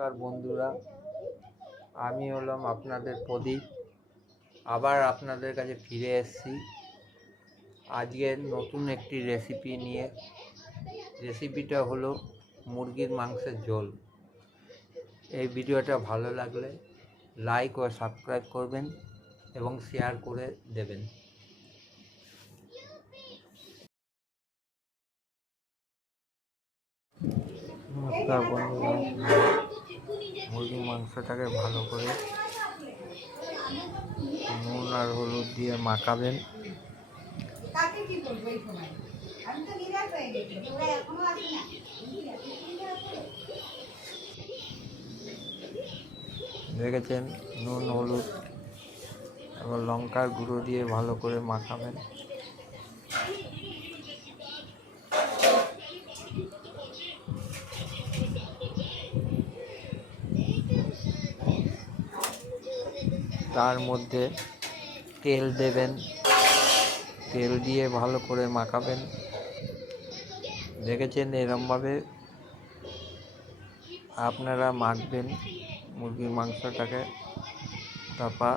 নমস্কার বন্ধুরা। আমি হলাম আপনাদের প্রদীপ। আবার আপনাদের কাছে ফিরে এসেছি। আজকে নতুন একটি রেসিপি নিয়ে। রেসিপিটা হলো মুরগির মাংসের ঝোল। এই ভিডিওটা ভালো লাগলে লাইক ও সাবস্ক্রাইব করবেন এবং শেয়ার করে দেবেন। নমস্কার বন্ধুরা মুরগির মাংসটাকে ভালো করে নুন আর হলুদ দিয়ে মাখাবেন। দেখেছেন? নুন হলুদ এবং লঙ্কার গুঁড়ো দিয়ে ভালো করে মাখাবেন। তার মধ্যে তেল দেবেন। তেল দিয়ে ভালো করে মাখাবেন। দেখেছেন এরমভাবে আপনারা মাখবেন মুরগির মাংসটাকে। তারপর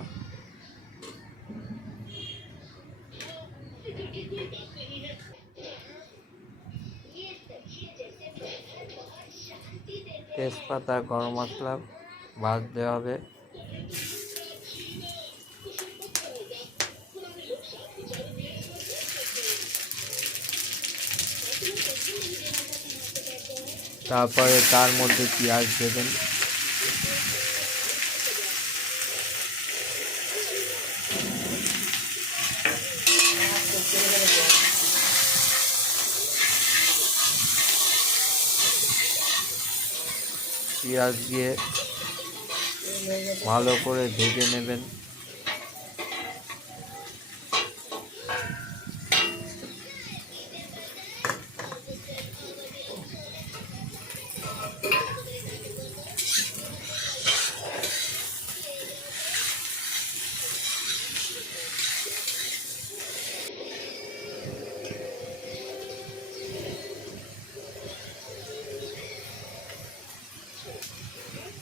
তেজপাতা, গরম মশলা ভাজতে হবে। তারপরে তার মধ্যে পেঁয়াজ দেবেন পেঁয়াজ দিয়ে ভালো করে ভেজে নেবেন।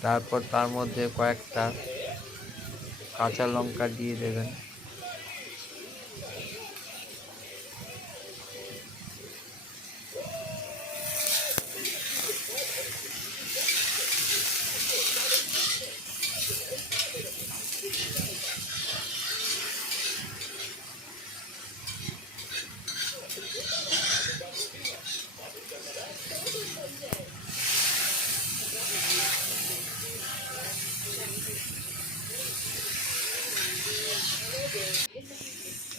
তারপর তার মধ্যে কয়েকটা কাঁচা লঙ্কা দিয়ে দেবেন।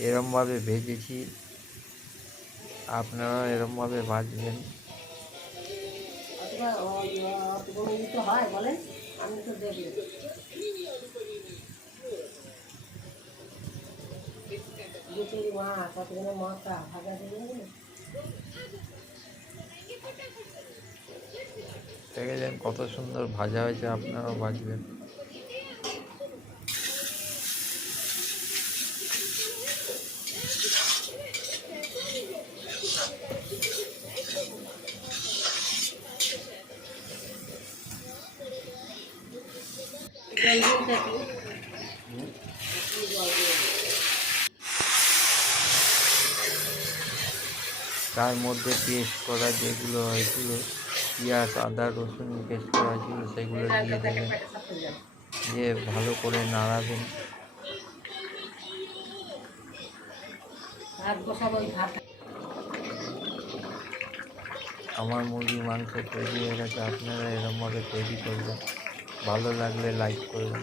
এরমভাবে ভেজেছি আপনারা এরমভাবে ভাজবেন তো দেখি। মাথা ভাজা দেখেছেন কত সুন্দর ভাজা হয়েছে আপনারাও ভাজবেন তার মধ্যে পেস্ট করা যেগুলো হয়েছিল, পেঁয়াজ, আদা, রসুন পেস্ট করা ছিল সেগুলো দিয়ে দেবেন। দিয়ে ভালো করে নাড়াবেন। আমার মুরগি মাংস তৈরি হয়ে গেছে, আপনারা এরমভাবে তৈরি করবেন। ভালো লাগলে লাইক করবেন।